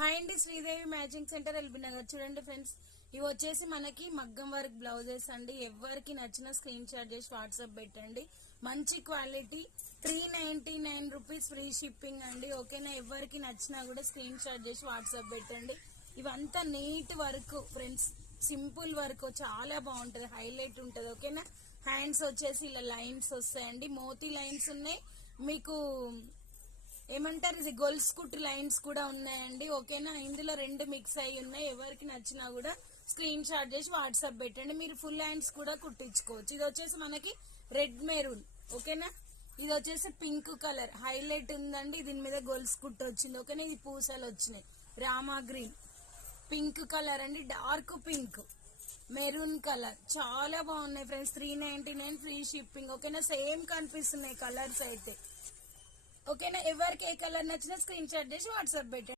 Hi అండి, Sridevi matching centre LB Nagar. చూడండి friends, ఇవి వచ్చేసి మనకి మగ్గం వర్క్ బ్లౌజెస్ అండి. ఎవరికి నచ్చిన స్క్రీన్ షాట్ చేసి వాట్సాప్ పెట్టండి. మంచి క్వాలిటీ, 399 రూపీస్ ఫ్రీ షిప్పింగ్ అండి. ఓకేనా, ఎవరికి నచ్చినా కూడా స్క్రీన్ షాట్ చేసి వాట్సాప్ పెట్టండి. ఇవంతా neat work friends, simple work, చాలా బాగుంటది, హైలైట్ ఉంటది. ఓకేనా, హ్యాండ్స్ వచ్చేసి ఇలా లైన్స్ వస్తాయండి, మోతీ లైన్స్ ఉన్నాయి, మీకు ఏమంటారు ఇది గొల్స్ కుట్టు లైన్స్ కూడా ఉన్నాయండి. ఓకేనా, ఇందులో రెండు మిక్స్ అయి ఉన్నాయి. ఎవరికి నచ్చినా కూడా స్క్రీన్ షాట్ చేసి వాట్సాప్ పెట్టండి. మీరు ఫుల్ హ్యాండ్స్ కూడా కుట్టించుకోవచ్చు. ఇది వచ్చేసి మనకి రెడ్ మెరూన్. ఓకేనా, ఇది వచ్చేసి పింక్ కలర్ హైలైట్ ఉందండి. దీని మీద గొల్స్ కుట్టు వచ్చింది. ఓకేనా, ఇది పూసలు వచ్చినాయి. రామా గ్రీన్, పింక్ కలర్ అండి, డార్క్ పింక్, మెరూన్ కలర్, చాలా బాగున్నాయి ఫ్రెండ్స్. 399 free shipping. ఓకేనా, సేమ్ కనిపిస్తున్నాయి కలర్స్ అయితే. ఓకేనా, ఎవరికి ఏ కలర్ నచ్చినా స్క్రీన్ షాట్ చేసి వాట్సాప్ పెట్టండి.